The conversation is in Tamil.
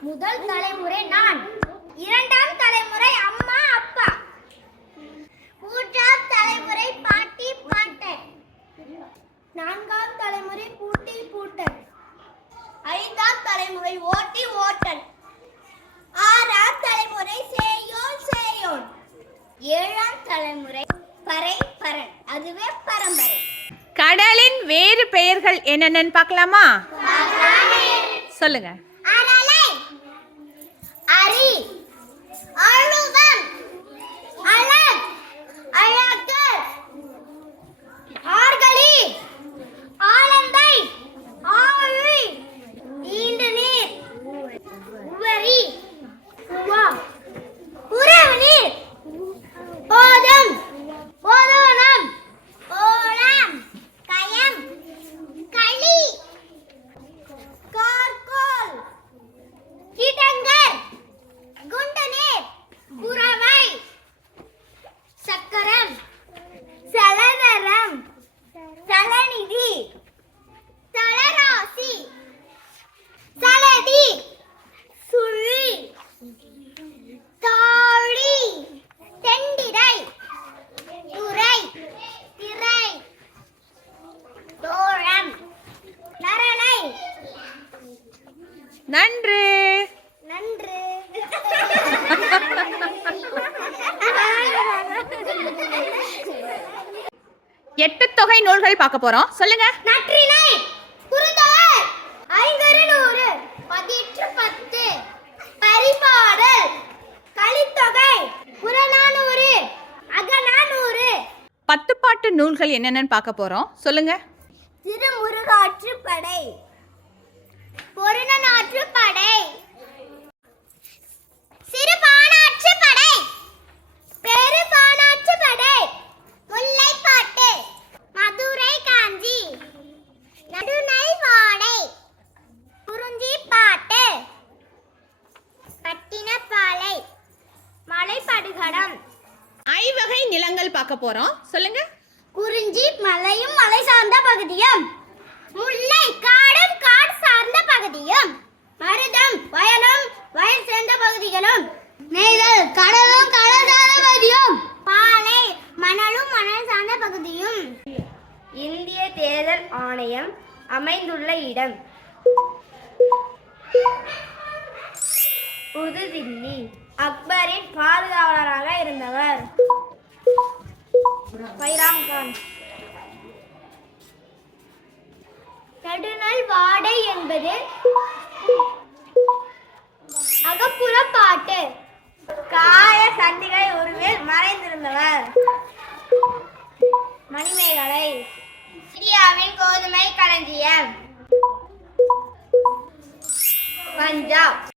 முதல் தலைமுறை நான். இரண்டாம் தலைமுறை அம்மா அப்பா. மூன்றாம் தலைமுறை பாட்டி பாட்டன். நான்காம் தலைமுறை பூட்டி பூட்டன். ஐந்தாம் தலைமுறை ஓட்டி ஓட்டன். ஆறாம் தலைமுறை சேயோன் சேயோன். ஏழாம் தலைமுறை பறை பரன். அதுவே பரம்பரை. கடலின் வேறு பெயர்கள் என்னென்னு பார்க்கலாமா? சொல்லுங்க. நன்று. நன்று. எட்டு தொகை நூல்கள் பார்க்க போறோம். சொல்லுங்க. நற்றினை குறுந்தொகை. ஐங்கரு நூறு. பதிற்று பத்து. பரிபாடல். கலித்தொகை. புறநானூறு. அகநானூறு. பத்துப்பாட்டு நூல்கள் என்னென்னு பார்க்க போறோம். சொல்லுங்க. திருமுருகாற்று படை நிலங்கள் பார்க்க போறோம். சொல்லுங்க. குறிஞ்சி மலையும் மலை சார்ந்த பகுதியும். முல்லை காடும் காடு சார்ந்த பகுதியும். மருதம் வயலும் வயல் சேர்ந்த பகுதிகளும். நெய்தல் கடலும் கடல் சார்ந்த பகுதியும். பாலை மணலும் மணல் சார்ந்த பகுதியும். இந்திய தேர்தல் ஆணையம் அமைந்துள்ள இடம். புதுதில்லி. அக்பரின் பாதுகாவலராக இருந்தவர். பைராம் கான் நடுநல் வாடை என்பது அகப்புற பாட்டு. காய சண்டிகை ஒருவேல் மறைந்திருந்தவர். மணிமேகலை. இந்தியாவின் கோதுமை களஞ்சியம். பஞ்சாப்.